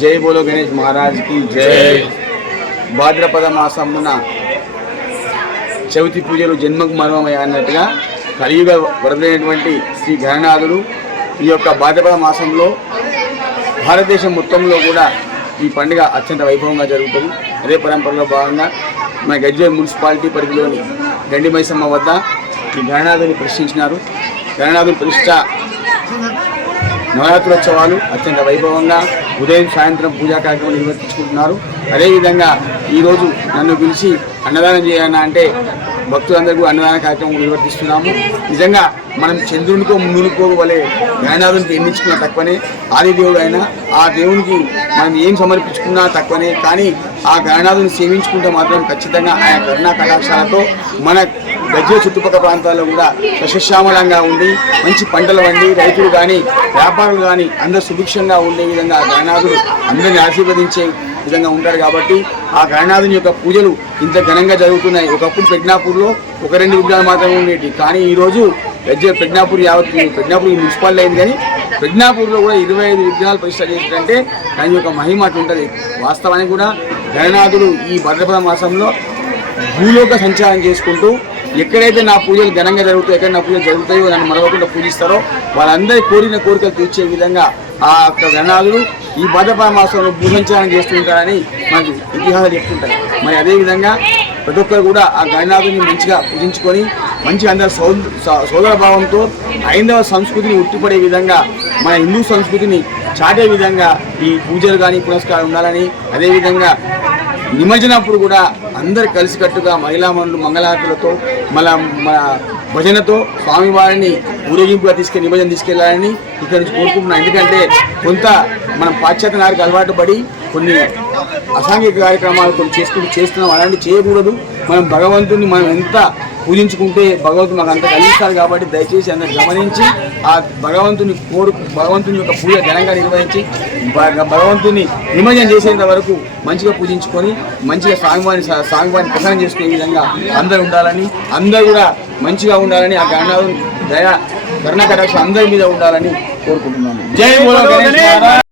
జై బోలో గణేష్ మహారాజ్కి జై. భాద్రపద మాసమున చవితి పూజలు జన్మకు మర్మమయ్య అన్నట్టుగా కలియుగ వరదైనటువంటి శ్రీ గణనాథుడు ఈ యొక్క భాద్రపద మాసంలో భారతదేశం మొత్తంలో కూడా ఈ పండుగ అత్యంత వైభవంగా జరుగుతుంది. అదే పరంపరలో భాగంగా మన గజ్వేల్ మున్సిపాలిటీ పరిధిలోని గండి మైసమ్మ వద్ద ఈ గణనాథుని ప్రశ్నించినారు. గణనాథుని ప్రతిష్ట నవరాత్రోత్సవాలు అత్యంత వైభవంగా ఉదయం సాయంత్రం పూజా కార్యక్రమాలు నిర్వర్తించుకుంటున్నారు. అదేవిధంగా ఈరోజు నన్ను పిలిచి అన్నదానం చేయాలన్నా అంటే భక్తులందరికీ అన్నదాన కార్యక్రమం నిర్వర్తిస్తున్నాము. నిజంగా మనం చంద్రునికో మునుకో వలె గణనాథునికి ఎన్నించుకున్న తక్కువనే. ఆది దేవుడు అయినా ఆ దేవునికి మనం ఏం సమర్పించుకున్నా తక్కువనే. కానీ ఆ గణనాథుని సేవించుకుంటే మాత్రం ఖచ్చితంగా ఆయన కరుణా కటాక్షాలతో మన గజ్జే చుట్టుపక్కల ప్రాంతాల్లో కూడా సస్యశ్యామలంగా ఉండి మంచి పంటలు వండి రైతులు కానీ వ్యాపారులు కానీ అందరూ సుభిక్షంగా ఉండే విధంగా గణనాథుడు అందరిని ఆశీర్వదించే విధంగా ఉంటారు కాబట్టి ఆ గణనాథుని యొక్క పూజలు ఇంత ఘనంగా జరుగుతున్నాయి. ఒకప్పుడు ప్రజ్ఞాపూర్లో ఒక రెండు విగ్రహాలు మాత్రమే ఉండేవి కానీ ఈరోజు గజ్జే ప్రజ్ఞాపూర్ యావత్ ప్రజ్ఞాపూర్ మున్సిపాలిటీ అయింది కానీ ప్రజ్ఞాపూర్లో కూడా ఇరవై ఐదు విగ్రహాలు ప్రతిష్ట చేసినట్టే దాని యొక్క మహిమ అటు ఉంటుంది. వాస్తవానికి కూడా గణనాథుడు ఈ భద్రపద మాసంలో భూలోక సంచారం చేసుకుంటూ ఎక్కడైతే నా పూజలు ఘనంగా జరుగుతాయి ఎక్కడ నా పూజలు జరుగుతాయో నన్ను మరవకుండా పూజిస్తారో వాళ్ళందరి కోరిన కోరికలు తీర్చే విధంగా ఆ యొక్క గణాలు ఈ భద్రపద మాసంలో భూ చేస్తుంటారని మనకి ఇతిహాసాలు చెప్తుంటాయి. మరి అదేవిధంగా ప్రతి ఒక్కరు కూడా ఆ గణనాథుని మంచిగా పూజించుకొని మంచిగా అందరు సోదర భావంతో హైందవ సంస్కృతిని ఉట్టిపడే విధంగా మన హిందూ సంస్కృతిని చాటే విధంగా ఈ పూజలు కానీ పురస్కారం ఉండాలని అదేవిధంగా నిమజ్జనప్పుడు కూడా అందరు కలిసికట్టుగా మహిళా మనులు మంగళారతులతో మన మన భజనతో స్వామివారిని ఊరేగింపుగా తీసుకెళ్ళి నిమజ్జనం తీసుకెళ్ళాలని ఇక్కడ నుంచి కోరుకుంటున్నాను ఎందుకంటే కొంత మనం పాశ్చాత్య నారికి అలవాటు పడి కొన్ని అసాంఘిక కార్యక్రమాలు కొన్ని చేసుకుంటూ చేస్తున్నాం. అలాంటి చేయకూడదు. మనం భగవంతుని మనం ఎంత పూజించుకుంటే భగవంతుడు మాకు అంత కలిగిస్తారు కాబట్టి దయచేసి అందరు గమనించి ఆ భగవంతుని కోరు భగవంతుని యొక్క పూజ ఘనంగా నిర్వహించి భగ- భగవంతుని నిమజ్జనం చేసేంత వరకు మంచిగా పూజించుకొని మంచిగా స్వామివారిని స్వామివారిని ప్రసన్నం చేసుకునే విధంగా అందరు ఉండాలని అందరూ కూడా మంచిగా ఉండాలని ఆ గణనాథుని దయ కరుణ కటాక్షం అందరి మీద ఉండాలని కోరుకుంటున్నాను. జై